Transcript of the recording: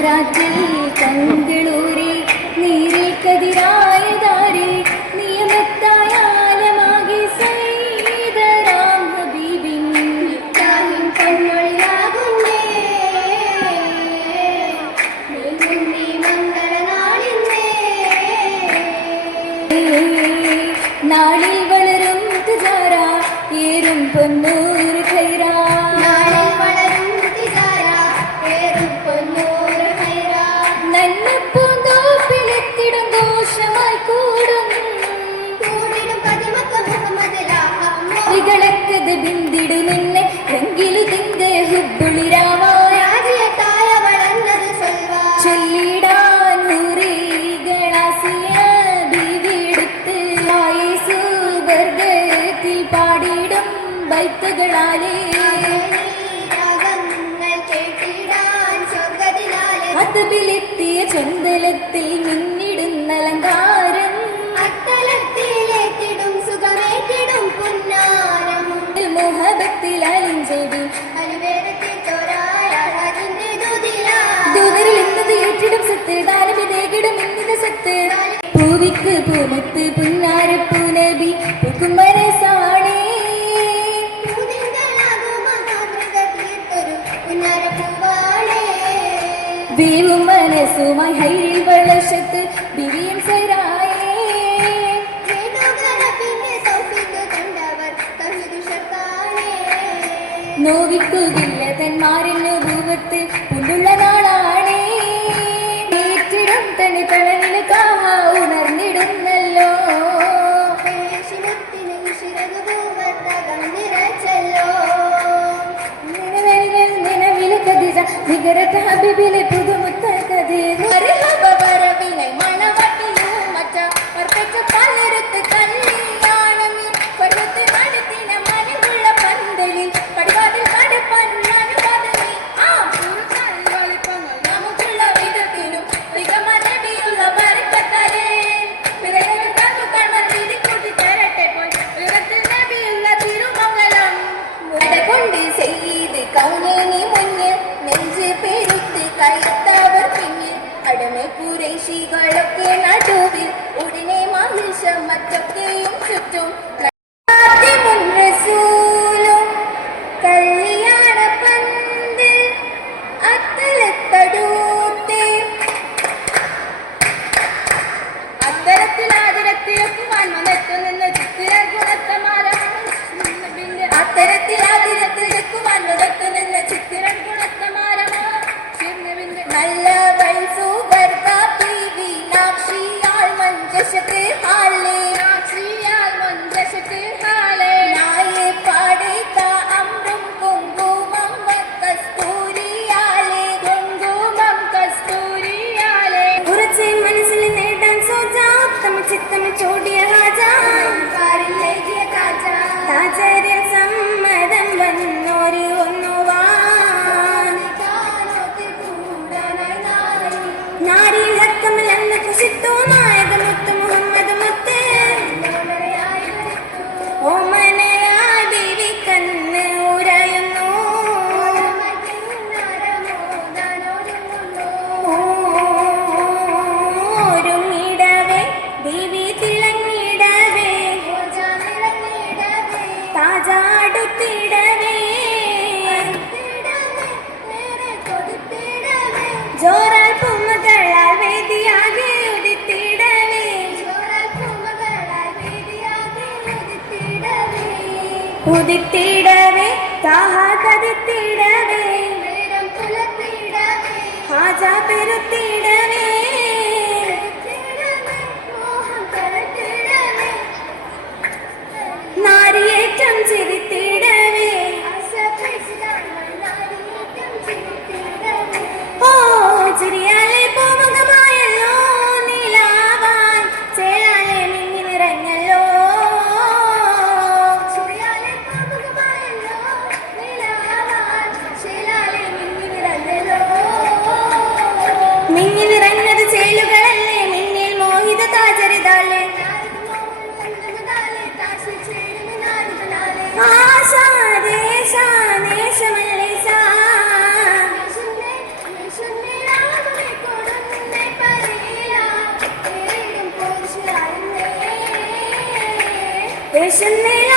തൂറാറ്റിൽ കങ്കളൂരി നീരിൽ കതിരായതാരെ നിയമത്തായാലമാകെ നാളിൽ വളരും ഏറും പൊന്നൂർ ಗೆದ್ದೆ ಬಿಂದಿಡು ನಿನ್ನೆ ರಂಗಿಲು ತಿಂದೆ ಹುಬ್ಬುಳಿ ರಾಮ ರಾಜೆಯ ತಾಳವಳನ್ನದು ಸಲ್ವ ചൊല്ലിടാനൂറികളാസിയ ബീവിടുത്ത് ആയേസു വർഗത്തിൽ പാടിയിടും ബൈത്തുകളാലേ. മതബിലെത്തിയ ചുന്തലത്തിൽ മിന്നിടുന്നലങ്കാ പൂമുത്ത് നോവിക്കുകില്ല തന്മാരിന് ഭൂവത്ത് ही करत हबीबीने तुझे चित्त में छोड़िए राजा ताज़ा ताज़ा உதித்திடவே தாகா கதித்திடவே ஆஜா பெருத்திட There's a it.